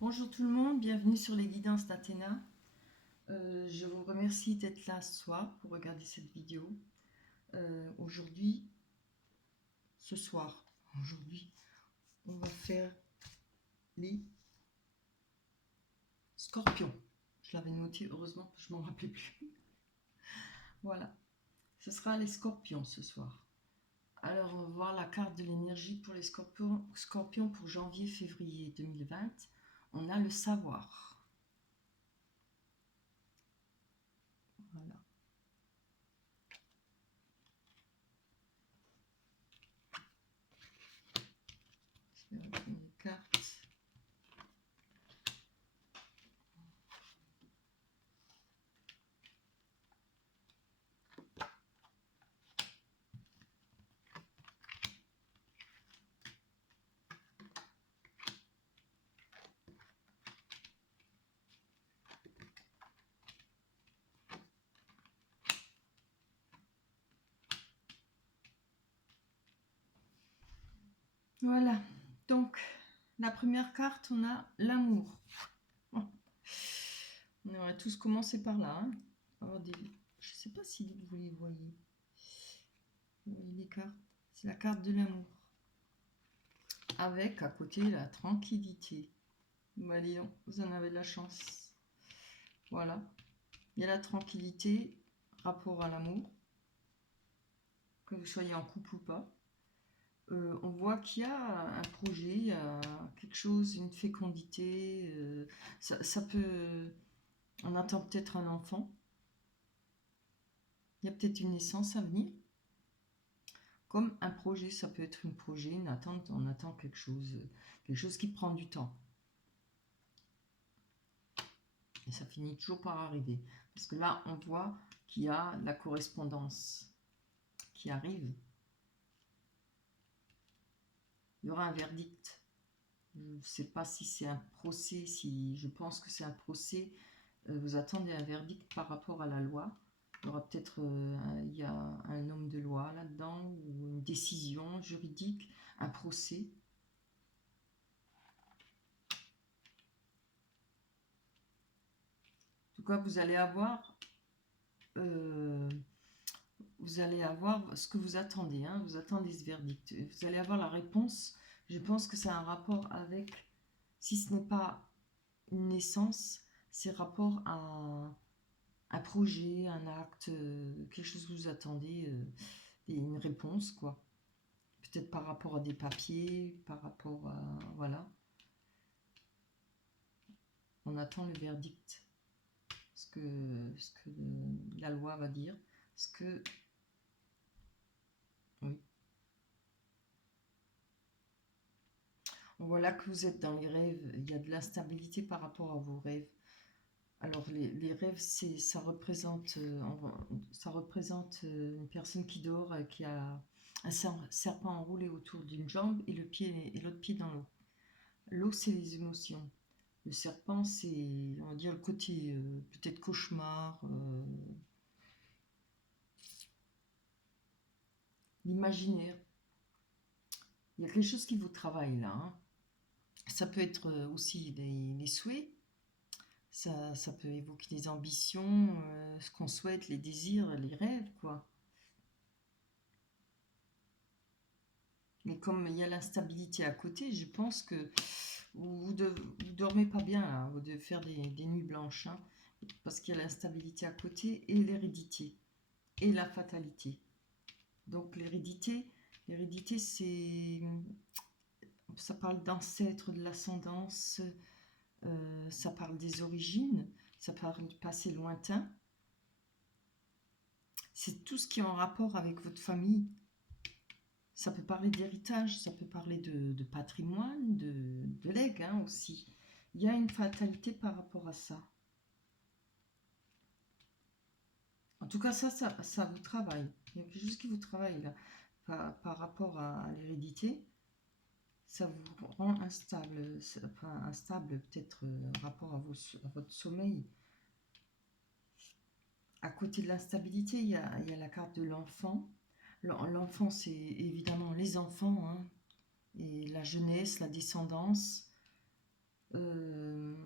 Bonjour tout le monde, bienvenue sur les guidances d'Athéna. Je vous remercie d'être là ce soir pour regarder cette vidéo. Aujourd'hui, on va faire les scorpions. Je l'avais noté, heureusement, je ne m'en rappelais plus. Voilà, ce sera les scorpions ce soir. Alors, on va voir la carte de l'énergie pour les scorpions pour janvier-février 2020. On a le savoir. Voilà. Je vais reprendre les cartes. Voilà, donc la première carte, on a l'amour. On va tous commencer par là. Hein. Je ne sais pas si vous les voyez. Vous voyez les cartes. C'est la carte de l'amour. Avec à côté la tranquillité. Bah, dis donc, vous en avez de la chance. Voilà. Il y a la tranquillité, rapport à l'amour. Que vous soyez en couple ou pas. On voit qu'il y a un projet, quelque chose, une fécondité. Ça peut... On attend peut-être un enfant. Il y a peut-être une naissance à venir. Comme un projet, ça peut être un projet, une attente, on attend quelque chose qui prend du temps. Et ça finit toujours par arriver. Parce que là, on voit qu'il y a la correspondance qui arrive. Il y aura un verdict. Je ne sais pas si c'est un procès, si je pense que c'est un procès. Vous attendez un verdict par rapport à la loi. Il y aura peut-être il y a un homme de loi là-dedans, ou une décision juridique, un procès. En tout cas, vous allez avoir ce que vous attendez. Hein, vous attendez ce verdict. Vous allez avoir la réponse. Je pense que ça a un rapport avec, si ce n'est pas une naissance, c'est rapport à un projet, un acte, quelque chose que vous attendez, une réponse, quoi. Peut-être par rapport à des papiers, par rapport à... Voilà. On attend le verdict. Ce que la loi va dire. Ce que... Oui. On voit là que vous êtes dans les rêves. Il y a de l'instabilité par rapport à vos rêves. Alors, les rêves, ça représente une personne qui dort, qui a un serpent enroulé autour d'une jambe et l'autre pied dans l'eau. L'eau, c'est les émotions. Le serpent, c'est, on va dire, le côté peut-être cauchemar, l'imaginaire. Il y a quelque chose qui vous travaille là. Hein. Ça peut être aussi les souhaits. Ça peut évoquer des ambitions, ce qu'on souhaite, les désirs, les rêves, quoi. Mais comme il y a l'instabilité à côté, je pense que vous dormez pas bien, là. Vous devez faire des nuits blanches, hein, parce qu'il y a l'instabilité à côté et l'hérédité et la fatalité. Donc l'hérédité, ça parle d'ancêtres, de l'ascendance, ça parle des origines, ça parle du passé lointain. C'est tout ce qui est en rapport avec votre famille. Ça peut parler d'héritage, ça peut parler de patrimoine, de legs, hein, aussi. Il y a une fatalité par rapport à ça. En tout cas, ça vous travaille. Il y a quelque chose qui vous travaille là. Par rapport à l'hérédité, ça vous rend instable. Enfin, instable peut-être rapport à votre sommeil. À côté de l'instabilité, il y a la carte de l'enfant. L'enfant, c'est évidemment les enfants, hein, et la jeunesse, la descendance. Euh,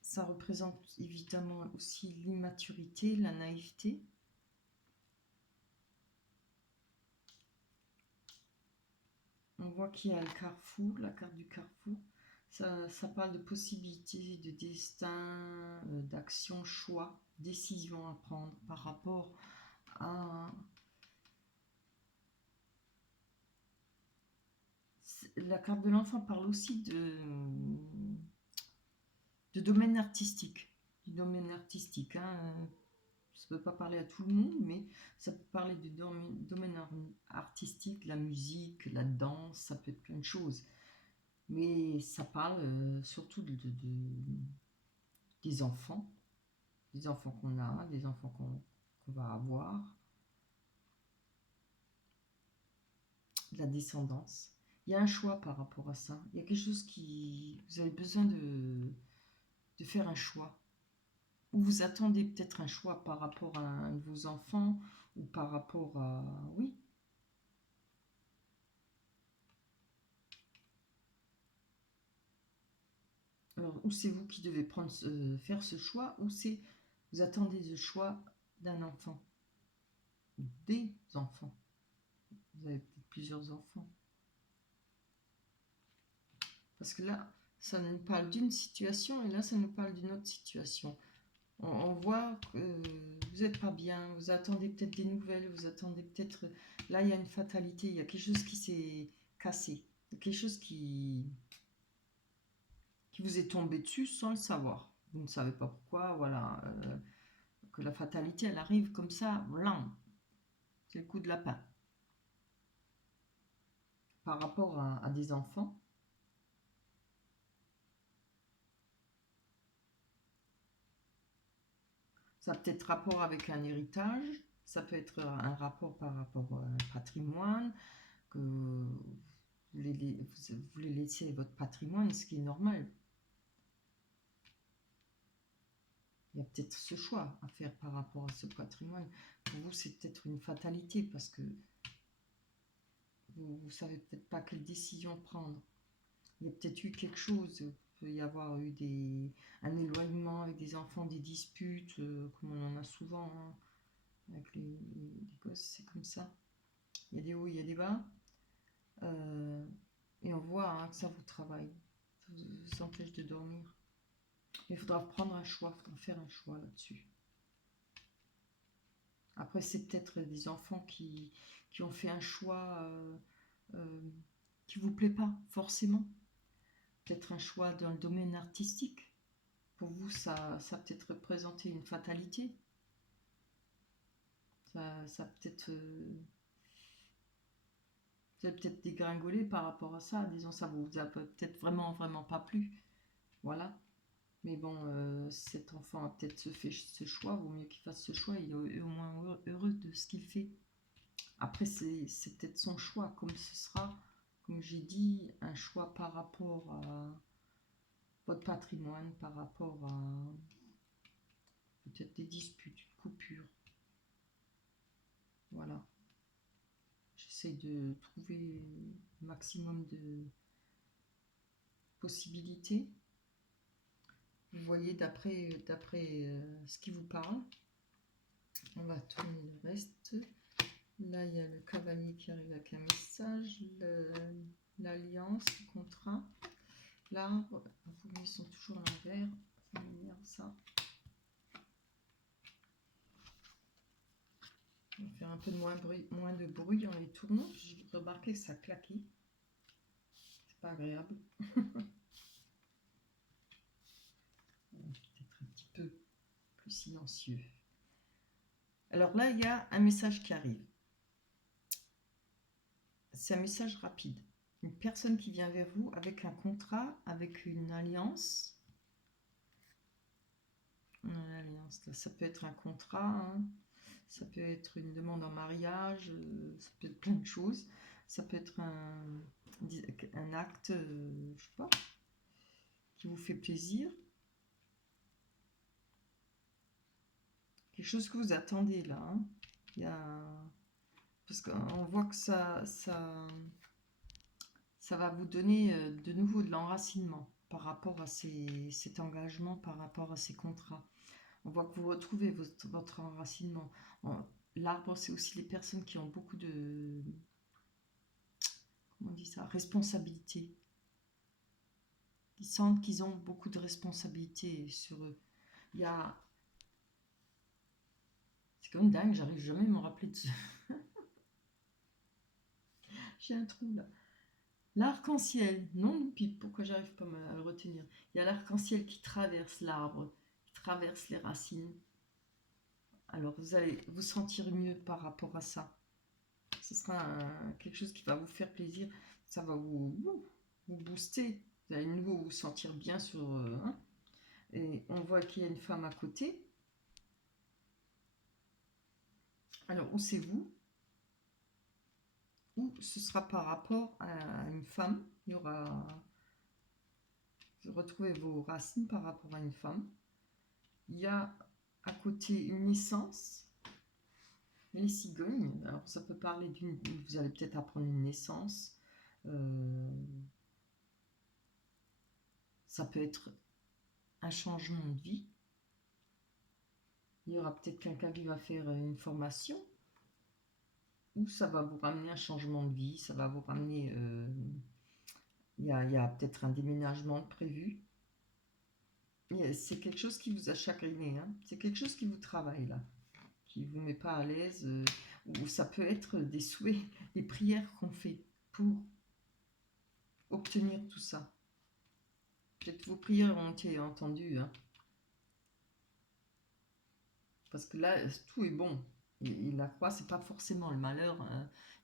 ça représente évidemment aussi l'immaturité, la naïveté. On voit qu'il y a le carrefour, la carte du carrefour. Ça parle de possibilités, de destin, d'action, choix, décision à prendre par rapport à... La carte de l'enfant parle aussi de domaine artistique. Du domaine artistique. Hein. Ça ne peut pas parler à tout le monde, mais ça peut parler du domaine artistique, la musique, la danse, ça peut être plein de choses. Mais ça parle surtout des enfants qu'on a, des enfants qu'on va avoir, de la descendance. Il y a un choix par rapport à ça. Il y a quelque chose qui... Vous avez besoin de faire un choix. Ou vous attendez peut-être un choix par rapport à un de vos enfants, ou par rapport à... Oui. Alors, ou c'est vous qui devez faire ce choix, ou c'est... Vous attendez le choix d'un enfant. Des enfants. Vous avez peut-être plusieurs enfants. Parce que là, ça nous parle d'une situation et là, ça nous parle d'une autre situation. On voit que vous n'êtes pas bien, vous attendez peut-être des nouvelles, vous attendez peut-être... Là, il y a une fatalité, il y a quelque chose qui s'est cassé. Il y a quelque chose qui vous est tombé dessus sans le savoir. Vous ne savez pas pourquoi, voilà. Que la fatalité, elle arrive comme ça, blanc. C'est le coup de lapin. Par rapport à des enfants, ça a peut-être rapport avec un héritage, ça peut être un rapport par rapport à un patrimoine, que vous voulez laisser votre patrimoine, ce qui est normal. Il y a peut-être ce choix à faire par rapport à ce patrimoine. Pour vous, c'est peut-être une fatalité parce que vous ne savez peut-être pas quelle décision prendre. Il y a peut-être eu quelque chose, il peut y avoir eu un éloignement avec des enfants, des disputes, comme on en a souvent hein, avec les gosses, c'est comme ça. Il y a des hauts, il y a des bas. Et on voit hein, que ça vous travaille, ça vous empêche de dormir. Il faudra prendre un choix, il faudra faire un choix là-dessus. Après, c'est peut-être des enfants qui ont fait un choix qui ne vous plaît pas forcément. Peut-être un choix dans le domaine artistique. Pour vous, ça peut-être représenté une fatalité. Ça peut-être... vous avez peut-être dégringolé par rapport à ça, disons ça vous a peut-être vraiment pas plu. Voilà. Mais bon, cet enfant a peut-être fait ce choix, vaut mieux qu'il fasse ce choix, il est au moins heureux de ce qu'il fait. Après, c'est peut-être son choix, comme ce sera, comme j'ai dit, un choix par rapport à votre patrimoine, par rapport à peut-être des disputes, une coupure. Voilà. J'essaie de trouver un maximum de possibilités. Vous voyez, d'après ce qui vous parle, on va tourner le reste. Là, il y a le cavalier qui arrive avec un message, l'alliance, le contrat, l'arbre. Ils sont toujours à l'envers. Ça m'énerve ça. On va faire un peu moins de bruit en les tournant. J'ai remarqué que ça claquait. C'est pas agréable. Peut-être un petit peu plus silencieux. Alors là, il y a un message qui arrive. C'est un message rapide. Une personne qui vient vers vous avec un contrat, avec une alliance. Une alliance, là, ça peut être un contrat, hein. Ça peut être une demande en mariage, ça peut être plein de choses. Ça peut être un acte, je sais pas, qui vous fait plaisir. Quelque chose que vous attendez là. Hein. Il y a... Parce qu'on voit que ça ça va vous donner de nouveau de l'enracinement par rapport à cet engagement, par rapport à ces contrats. On voit que vous retrouvez votre enracinement. L'arbre, c'est aussi les personnes qui ont beaucoup de, comment on dit ça, responsabilité. Ils sentent qu'ils ont beaucoup de responsabilités sur eux. Il y a... C'est comme dingue, j'arrive jamais à me rappeler de ça. J'ai un trou là. L'arc-en-ciel, non pipe, pourquoi j'arrive pas à le retenir? Il y a l'arc-en-ciel qui traverse l'arbre, qui traverse les racines. Alors vous allez vous sentir mieux par rapport à ça. Ce sera quelque chose qui va vous faire plaisir, ça va vous booster. Vous allez de nouveau vous sentir bien sur... hein. Et on voit qu'il y a une femme à côté. Alors où c'est vous? Ou ce sera par rapport à une femme. Il y aura... Vous retrouvez vos racines par rapport à une femme. Il y a à côté une naissance. Les cigognes, alors ça peut parler d'une... Vous allez peut-être apprendre une naissance. Ça peut être un changement de vie. Il y aura peut-être quelqu'un qui va faire une formation. Ou ça va vous ramener un changement de vie. Ça va vous ramener... il y a peut-être un déménagement prévu. C'est quelque chose qui vous a chagriné. Hein. C'est quelque chose qui vous travaille là. Qui ne vous met pas à l'aise. Ou ça peut être des souhaits, des prières qu'on fait pour obtenir tout ça. Peut-être vos prières ont été entendues. Hein. Parce que là, tout est bon. Et la croix, c'est pas forcément le malheur.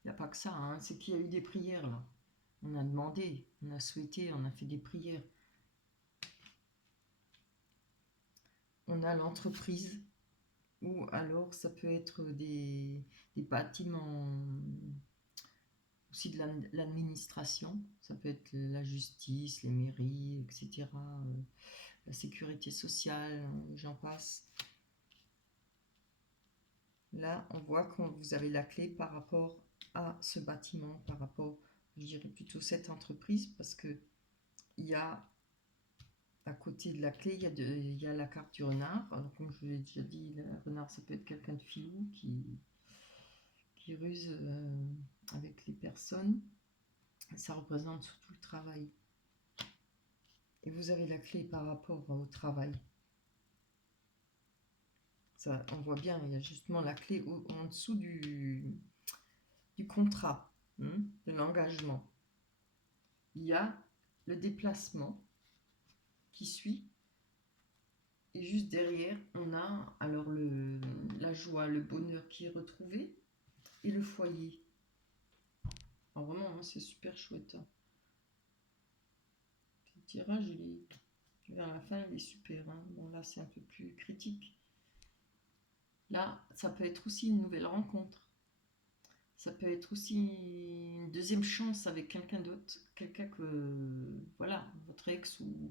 Il n'y a pas que ça. Hein. C'est qu'il y a eu des prières là. On a demandé, on a souhaité, on a fait des prières. On a l'entreprise. Ou alors ça peut être des bâtiments, aussi de l'administration. Ça peut être la justice, les mairies, etc. La sécurité sociale, j'en passe. Là, on voit que vous avez la clé par rapport à ce bâtiment, par rapport, je dirais plutôt cette entreprise, parce que il y a à côté de la clé, il y a la carte du renard. Alors, comme je vous l'ai déjà dit, le renard, ça peut être quelqu'un de filou qui ruse avec les personnes. Ça représente surtout le travail. Et vous avez la clé par rapport au travail. Ça, on voit bien, il y a justement la clé en dessous du contrat, de l'engagement. Il y a le déplacement qui suit. Et juste derrière, on a alors la joie, le bonheur qui est retrouvé et le foyer. Alors vraiment, c'est super chouette. Le tirage, vers la fin, il est super. Hein. Bon, là, c'est un peu plus critique. Là, ça peut être aussi une nouvelle rencontre. Ça peut être aussi une deuxième chance avec quelqu'un d'autre. Quelqu'un que, voilà, votre ex ou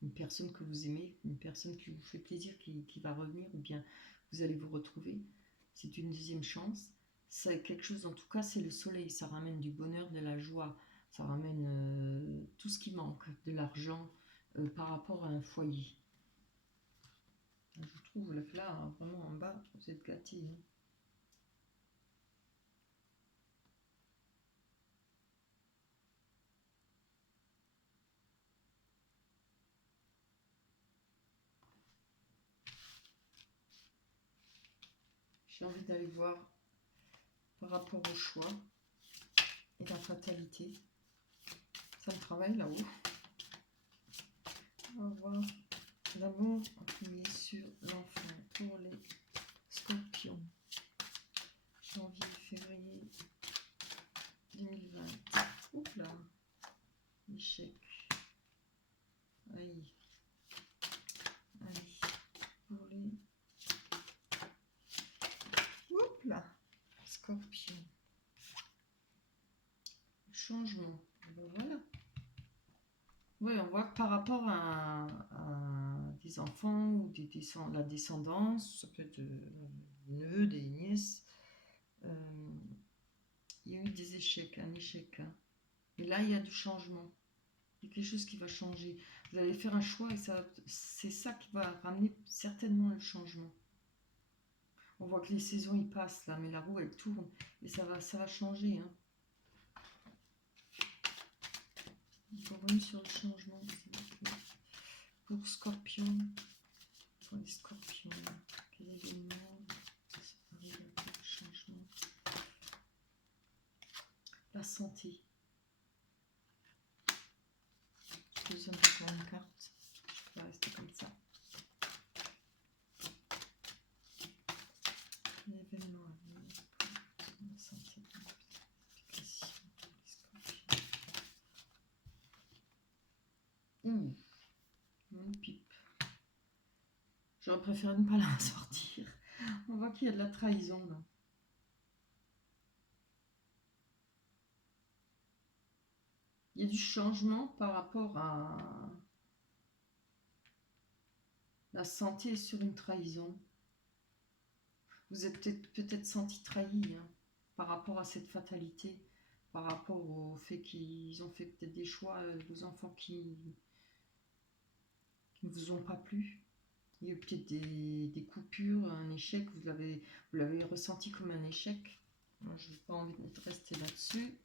une personne que vous aimez, une personne qui vous fait plaisir, qui va revenir, ou bien vous allez vous retrouver. C'est une deuxième chance. C'est quelque chose, en tout cas, c'est le soleil. Ça ramène du bonheur, de la joie. Ça ramène tout ce qui manque, de l'argent par rapport à un foyer. Je trouve là, vraiment en bas, vous êtes gâtés. Hein. J'ai envie d'aller voir par rapport au choix et la fatalité. Ça me travaille là-haut. On va voir l'amour appuyé sur l'enfant pour les scorpions. Janvier, février 2020. Oups là. Échec. Aïe. Aïe. Pour les... Oups là. Scorpion. Changement. Ben voilà. Oui, on voit que par rapport à des enfants ou la descendance, ça peut être des neveux, des nièces, il y a eu des échecs, un échec. Hein. Et là, il y a du changement. Il y a quelque chose qui va changer. Vous allez faire un choix et c'est ça qui va ramener certainement le changement. On voit que les saisons y passent là, mais la roue elle tourne et ça va changer. Hein. On va revenir sur le changement. Pour Scorpion, pour les Scorpions, quel événement ça arrive avec le changement? La santé. Je besoin de une carte. Je vais rester comme ça. L'événement à venir pour la santé. Une pipe. J'aurais préféré ne pas la sortir. On voit qu'il y a de la trahison là. Il y a du changement par rapport à la santé sur une trahison. Vous êtes peut-être senti trahi hein, par rapport à cette fatalité, par rapport au fait qu'ils ont fait peut-être des choix, vos enfants qui ne vous ont pas plu. Il y a peut-être des coupures, un échec, vous l'avez ressenti comme un échec. Moi, je n'ai pas envie de rester là-dessus.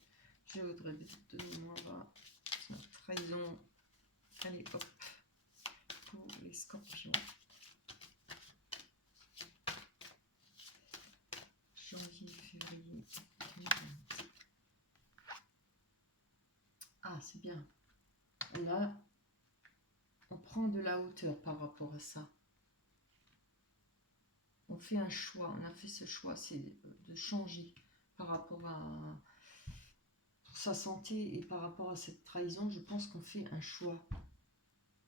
Je voudrais de moi la trahison. Allez, hop, pour les scorpions. Janvier, février, 2020. Ah, c'est bien. Là, on prend de la hauteur par rapport à ça. On fait un choix, on a fait ce choix, c'est de changer par rapport à sa santé et par rapport à cette trahison. Je pense qu'on fait un choix.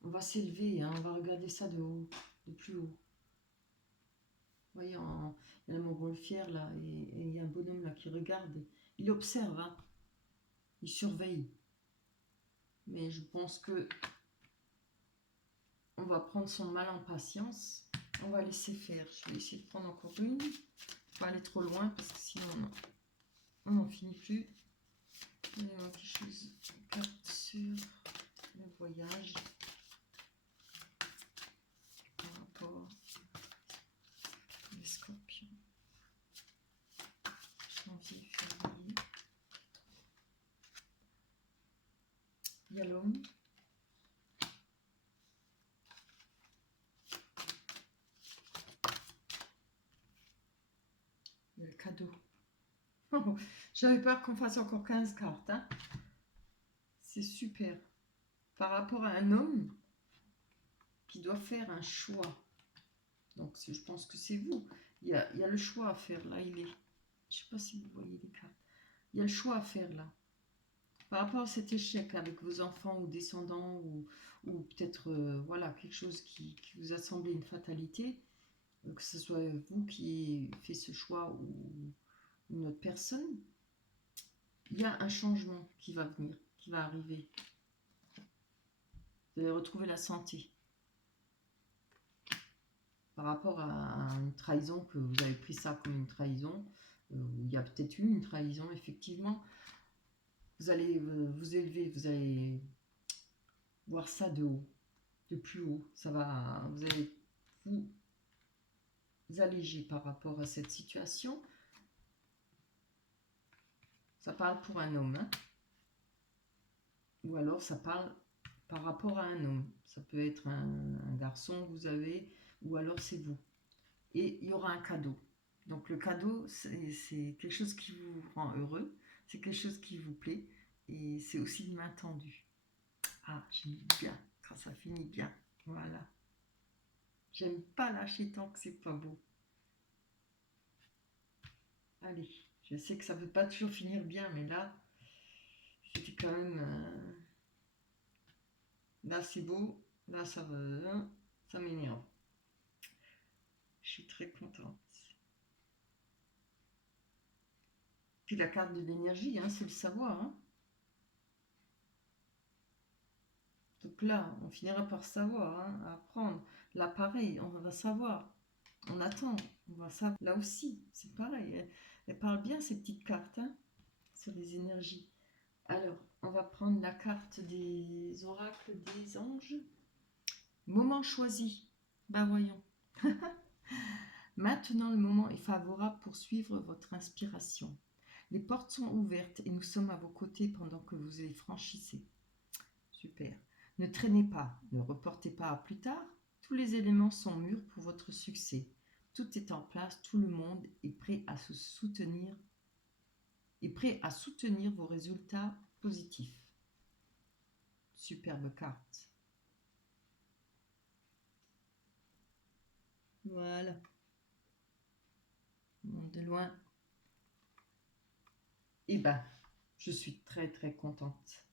On va s'élever, hein, on va regarder ça de haut, de plus haut. Vous voyez, il y a la montgolfière là, et il y a un bonhomme là qui regarde. Il observe, hein, il surveille. Mais je pense que on va prendre son mal en patience. On va laisser faire. Je vais essayer de prendre encore une. Pas aller trop loin parce que sinon on n'en finit plus. Donnez-moi quelque chose. Carte sur le voyage. Par rapport aux scorpions. Janvier, février. Il y a l'homme. Il y a le cadeau. J'avais peur qu'on fasse encore 15 cartes. Hein. C'est super. Par rapport à un homme qui doit faire un choix. Donc je pense que c'est vous. Il y a le choix à faire. Là, il est. Je ne sais pas si vous voyez les cartes. Il y a le choix à faire là. Par rapport à cet échec avec vos enfants ou descendants ou peut-être voilà, quelque chose qui vous a semblé une fatalité, que ce soit vous qui fait ce choix ou une autre personne, il y a un changement qui va venir, qui va arriver. Vous allez retrouver la santé. Par rapport à une trahison, que vous avez pris ça comme une trahison, il y a peut-être eu une trahison, effectivement. Vous allez vous élever, vous allez voir ça de haut, de plus haut. Ça va, vous allez vous alléger par rapport à cette situation. Ça parle pour un homme, hein, ou alors ça parle par rapport à un homme. Ça peut être un garçon que vous avez, ou alors c'est vous. Et il y aura un cadeau. Donc le cadeau, c'est quelque chose qui vous rend heureux, c'est quelque chose qui vous plaît, et c'est aussi une main tendue. Ah, j'aime bien quand ça finit bien. Voilà. J'aime pas lâcher tant que c'est pas beau. Allez, je sais que ça peut pas toujours finir bien, mais là, c'était quand même... Là, c'est beau. Là, ça m'énerve. Je suis très contente. Puis la carte de l'énergie, hein, c'est le savoir. Hein. Donc là, on finira par savoir, hein, apprendre. Là, pareil, on va savoir. On attend, on va savoir. Là aussi, c'est pareil. Elle parle bien, ces petites cartes. Hein. sur les énergies. Alors, on va prendre la carte des oracles des anges. Moment choisi. Ben voyons. Maintenant, le moment est favorable pour suivre votre inspiration. Les portes sont ouvertes et nous sommes à vos côtés pendant que vous les franchissez. Super. Ne traînez pas, ne reportez pas à plus tard. Tous les éléments sont mûrs pour votre succès. Tout est en place, tout le monde est prêt à se soutenir vos résultats positifs. Superbe carte. Voilà. De loin. Eh ben, je suis très très contente.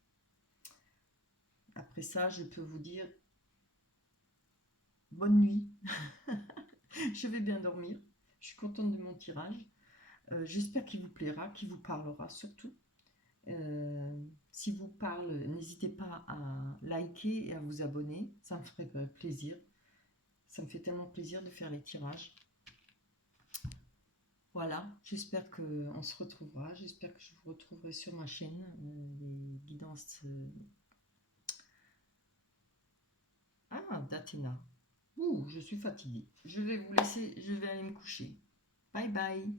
Après ça, je peux vous dire bonne nuit. Je vais bien dormir. Je suis contente de mon tirage. J'espère qu'il vous plaira, qu'il vous parlera surtout. Si vous parle, n'hésitez pas à liker et à vous abonner. Ça me ferait plaisir. Ça me fait tellement plaisir de faire les tirages. Voilà, j'espère qu'on se retrouvera. J'espère que je vous retrouverai sur ma chaîne. Les guidances... Ah, d'Athéna. Ouh, je suis fatiguée. Je vais vous laisser, je vais aller me coucher. Bye bye.